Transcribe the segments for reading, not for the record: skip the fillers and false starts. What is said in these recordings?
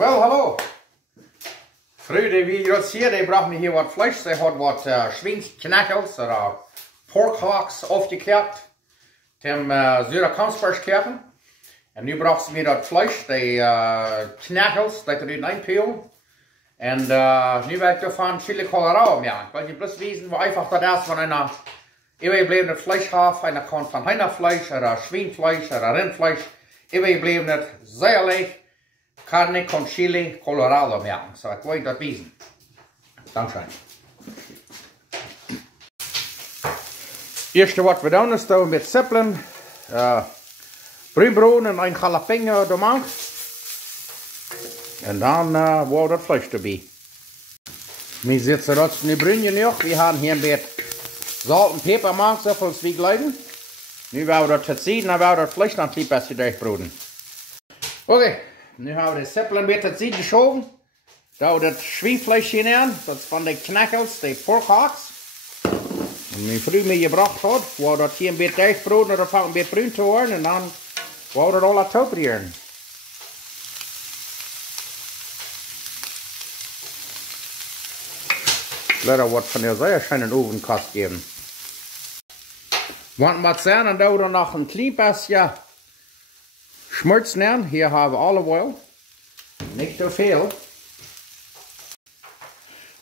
Wel, hallo. Früher, wie jetzt hier, die brachten mir hier was Fleisch. Sie hat was Schweinsknachels oder Porkhocks aufgekehrt. Dem Süderkampfsperschkerken. Und nu bracht sie mir das Fleisch, die Knachels, die erin einpelen. Und nu werd ich davon Chili Colorado machen. Weil ich bloß wissen, wo einfach das ist, wenn einer übergebliebenes Fleisch hat. Einer kann von Hühnerfleisch oder Schweinfleisch oder Rindfleisch übergebliebenes, sehr leicht. Carne con Chili Colorado machen. So, ich wollte das wissen. Dankeschön. Erste, was wir tun, ist mit Zwiebeln, Brühbrot und ein Jalapeno gemacht. Und dann war das Fleisch dabei. Wir sitzen jetzt in die Brühe noch. Wir haben hier ein bisschen Salz und Pfeffer gemacht, so viel wie gleiten. Nu werden wir das verziehen, dann werden wir das Fleisch noch ein bisschen durchbrühen. Okay. Nu haben wir die Zwiebeln ein bisschen Zeit geschoben. Da das Schweinfleisch hinein, das von den Knachels, die Porkhocks. Und meine Frau mir gebracht hat, wo das hier ein bisschen durchbrühen oder ein bisschen brün zu werden. Und dann wollen wir das alles aufrühren. Leider wird von der sehr schönen Ofenkast geben. Wenn wir sehen, dann da wir noch ein klein bisschen Schmutz nehmen. Hier haben wir Olive Oil. Nicht so viel.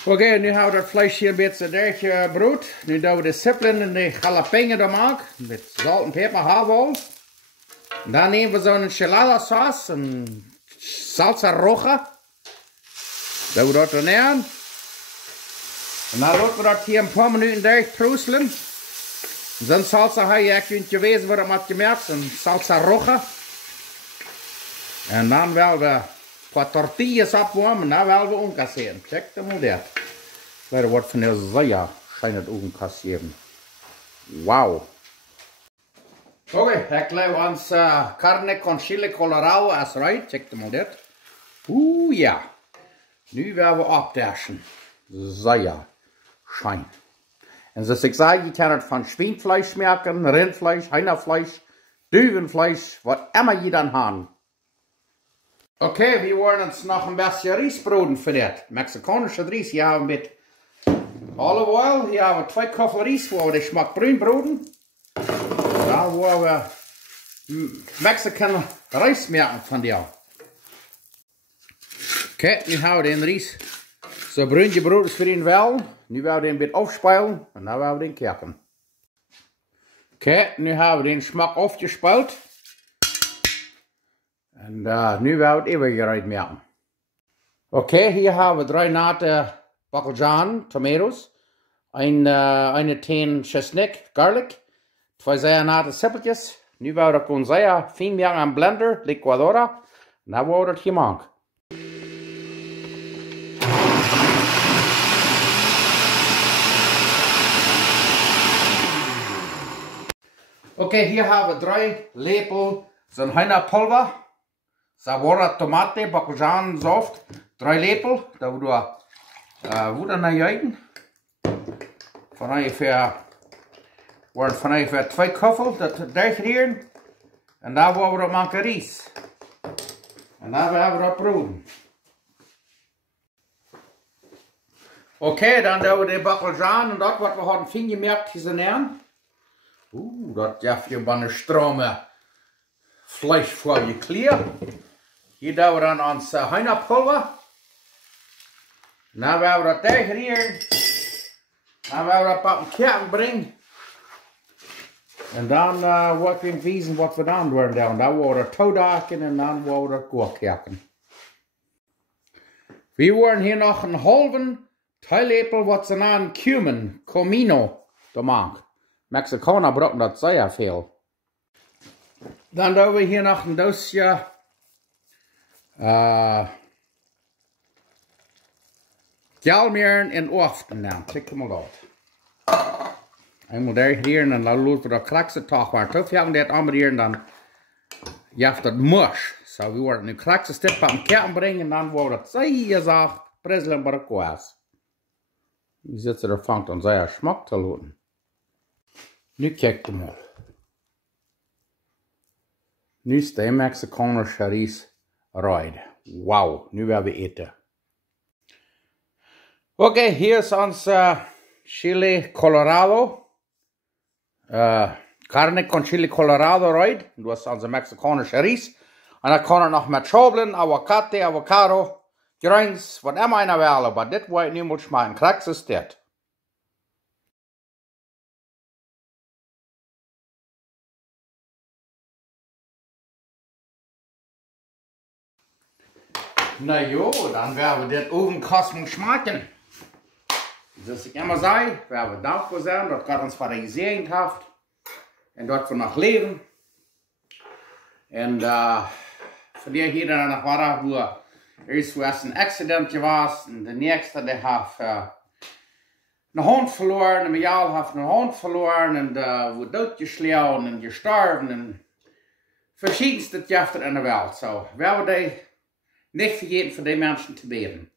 Okay, nu haben wir das Fleisch hier ein bisschen durchgebrüht. Nu doen wir die Zwiebeln und die Jalapeno da machen. Mit Salz und Pfeffer, Haarwohl. Und dann nehmen wir so eine Enchilada-Sauce, ein Salsa Roja. Da wir das nehmen. Und dann lassen wir das hier ein paar Minuten durchprüseln. Und so eine Salsa habe ich nicht gewesen, was man gemerkt, ein Salsa Roja. Und dann werden wir ein paar Tortillas abwarmen und dann werden wir umkassieren. Check das mal das. Leider wird von der sehr schönen umkassieren. Wow. Okay, ich glaube uns Carne con Chili Colorado ist rein. Check das mal das. Ja. Nu werden wir abdaschen. Sehr schön. Und was ich sage, ich kann es von Schweinfleisch merken, Rindfleisch, Hühnerfleisch, Düvenfleisch, was immer ihr dann haben. Okay, wir wollen uns noch ein bisschen Reis broden für das. Mexikanische Reis. Hier haben wir mit Olive Oil. Hier haben wir 2 Koffer Reis, wo wir den Geschmack brün broden. Da wollen wir Mexican Reis merken von dir. Okay, nu haben wir den Reis so brün gebroden für ihn wel. Nu werden wir den mit aufspeilen und dann werden wir den kerken. Okay, nu haben wir den Geschmack aufgespeilt. Und nu werden wir übergereiht merken. Okay, hier haben wir 3 Nate Bacaljan, Tomatoes, eine 10 Chesnick, Garlic, 2 sehr Nate Zwiebeltjes. Nu werden wir das sehr fein merken am Blender, Liquadora. Und dann werden wir das hier machen. Okay, hier haben wir 3 Lepel so ein Hühnerpulver. Savora Tomate, Bacaljan, Saft, 3 Lepel, da wo du jagen. Von ungefähr 2 Köffel, das durchrühren. Und da wollen wir das machen Reis. Und da werden wir das brühen. Okay, dann da wir die Bacaljan und das, was wir haben fein gemerkt, hier sind. Das darf hier eine Strome Fleisch vor je clear. Hier doen we dan ons hühnerpulver. Dan werden we dat durchrühren. Dan werden we dat op een kerken brengen. En dan wordt we wijzen wat we dan doen. Dan worden we toedaken en dan worden we goed kerken. We worden hier nog een halve theelepel wat ze naam cumin, comino, te maken. Mexikaner brauchen dat sehr veel. Dan doen we hier nog een doosje Jalmeren en Often. Nou, check hem al uit. Eenmaal hier en dan laten we dat klakse toch maar tof. Ja, en dat allemaal hier en dan jaft dat mush. Zo, we worden nu klakse stip op een kerken brengen en dan wordt het zeer zacht presselen bij de koas. Die zitten er vangt om zeer smak te laten. Nu kijk hem al. Nu is de Mexikanische Reis right. Wow, nu werden wir eten. Okay, hier ist unser Chili Colorado. Carne con Chili Colorado, right? Du hast unser mexikanischer Ries. Und dann kann er noch mit Schobeln, Avocado, Grüns, was immer einer will. Aber das wollte ich niemals schmecken. Krax ist das. Na jo, dann werden wir das Ofenkosmung schmecken. Das ich immer sage, werden wir dankbar sein, dass Gott uns Vater gesegnet hat. Und dort wir noch leben. Und von der hier dann nach Vater, wo erst ein Accident war, und der nächste, der hat einen Hund verloren, ein Jahr hat einen Hund verloren, und wo totgeschlagen und gestorben, und verschiedenste Kräfte in der Welt. So, werden wir nicht vergeten, für die Menschen zu beten.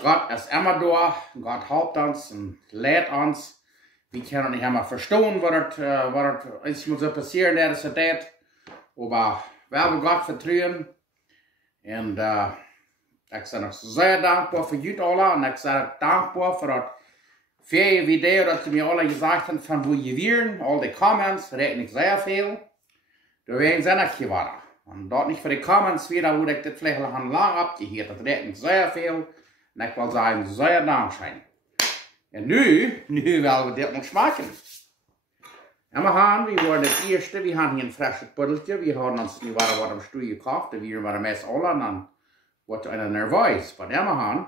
Gott ist immer da, Gott hilft uns und lehrt uns. Wir können nicht immer verstehen, was so passieren ist, aber wir haben Gott vertrauen. Und ich bin noch sehr dankbar für euch alle und ich bin dankbar für das viele Video, das Sie mir alle gesagt haben, von wo ihr wären, all die Comments, das regt nicht sehr viel. Da werden sie nicht geworden. Und dort nicht für die Comments wieder, wo ich das vielleicht lang abgehört habe, das regt nicht sehr viel. Und ich will sagen, sehr Dankeschön. Und nu werden wir das noch schmecken. Und wir waren das erste, wir haben hier ein frisches Puddelchen, wir haben uns nicht was am Stuhl gekauft, wir waren meist alle, und dann wurde einer nervös. Aber wir haben,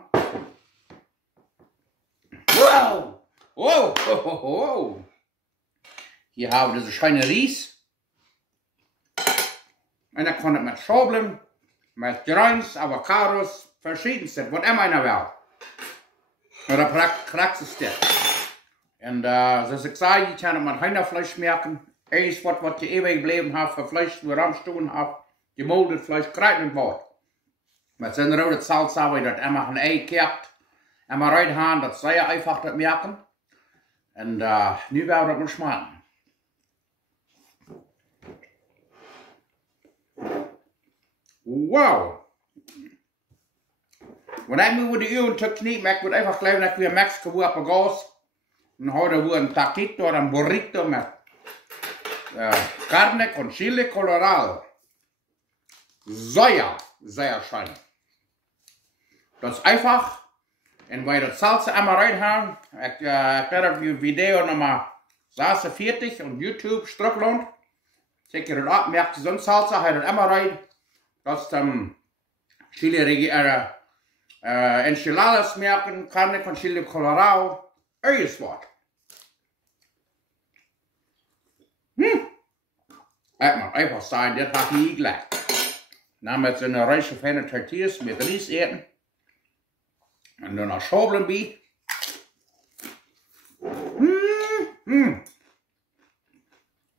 wow, hier haben wir diese schöne Ries. Und dann kann ich mit Schobeln, mit Grüns, Avocados, verschiedenste, was immer einer will. Oder Praxis das. Und so ich sage, ich kann mit Hühnerfleisch merken. Alles, was ich ewig geblieben habe, für Fleisch, wo ich ramstehen habe, gemoldenes Fleisch, Kreuz und Brot. Mit so einer roten Salsa, wo ich das immer ein Ei gehabt, immer reinhauen, das sehr einfach das merken. Und nu werden wir das mal schmecken. Wow! Wenn ich mir die Uhren Technik mache, würde ich einfach glauben, dass wir Mexiko wo Gas und heute wo ein Taquito oder ein Burrito mit Carne con Chili Colorado. Sehr schön. Das ist einfach. Und wenn wir das Salsa einmal reinhauen, ich werde das Video nochmal 46 und YouTube Struckland. Check ihr das ab, merkt ihr so ein Salsa, halt das einmal rein. Das ist Chili Enchiladas merken, Carne con Chili Colorado, alles was. Ich mag einfach sagen, das hat nie gleich. Dann mit so einer reichen feinen Tortillas mit Ries eten. Und dann noch Schobeln bei.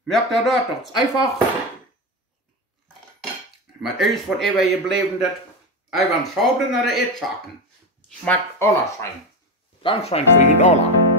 Merkt ihr das? Das ist einfach. Mit alles, was immer geblieben ist. Einfach Schobeln oder Edschaken. Schmeckt aller Schein. Ganz schön für die Dollar.